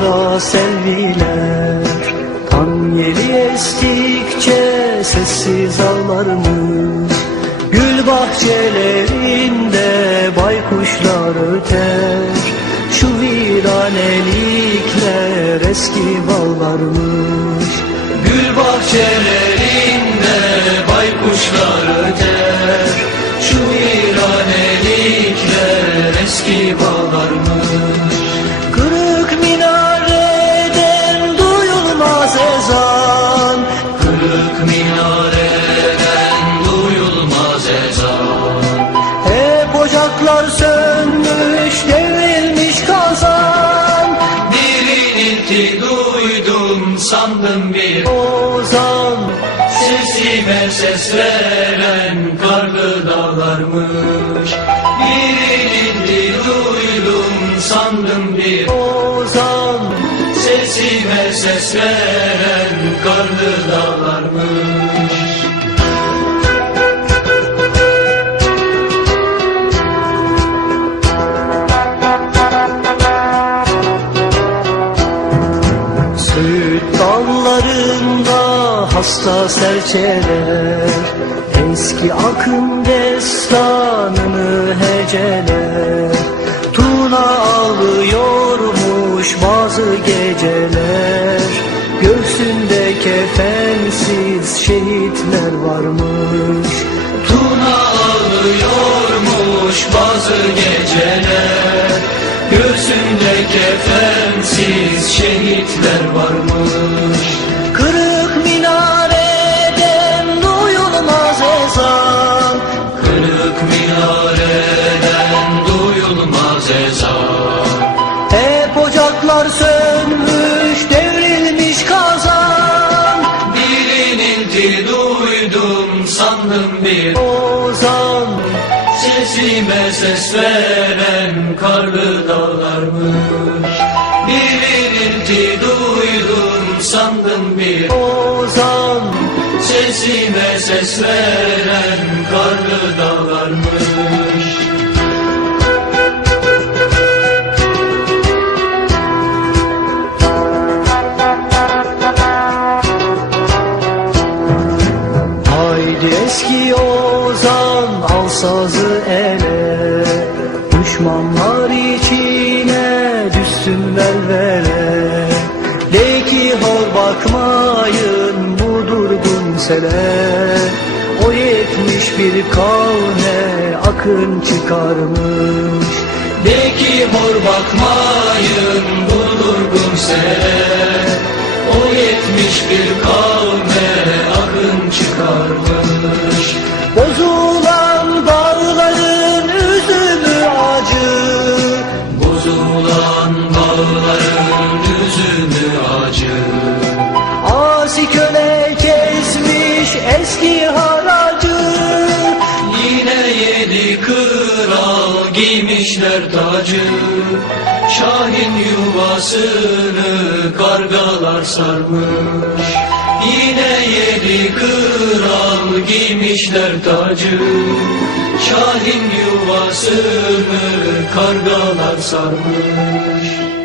Yollarda selviler Tan yeli estikçe sessiz ağlarmış. Gül bahçelerinde baykuşlar öter Şu viranelikler eski bağlarmış. Gül bahçelerinde baykuşlar öter ocaklar sönmüş devrilmiş kazan. Bir inilti duydum sandım bir ozan. Sesime ses veren karlı dağlarmış. Bir inilti duydum sandım bir ozan. Sesime ses veren karlı dağlarmış hasta serçeler Eski akım destanını heceler. Tuna alıyormuş bazı geceler Göğsünde kefensiz şehitler varmış. Tuna alıyormuş bazı geceler sandım bir ozan. Sesime ses veren karlı dağlarmış. Bir inilti duydum sandım bir ozan. Sesime ses veren karlı dağlarmış eski ozan al sazı ele. Düşmanlar içine düşsün velvele De ki hor bakmayın bu durgun sele. O yetmiş bir kavne akın çıkarmış. De ki hor bakmayın yedi kral giymişler tacı Şahin yuvasını kargalar sarmış. Yine yedi kral giymişler tacı Şahin yuvasını kargalar sarmış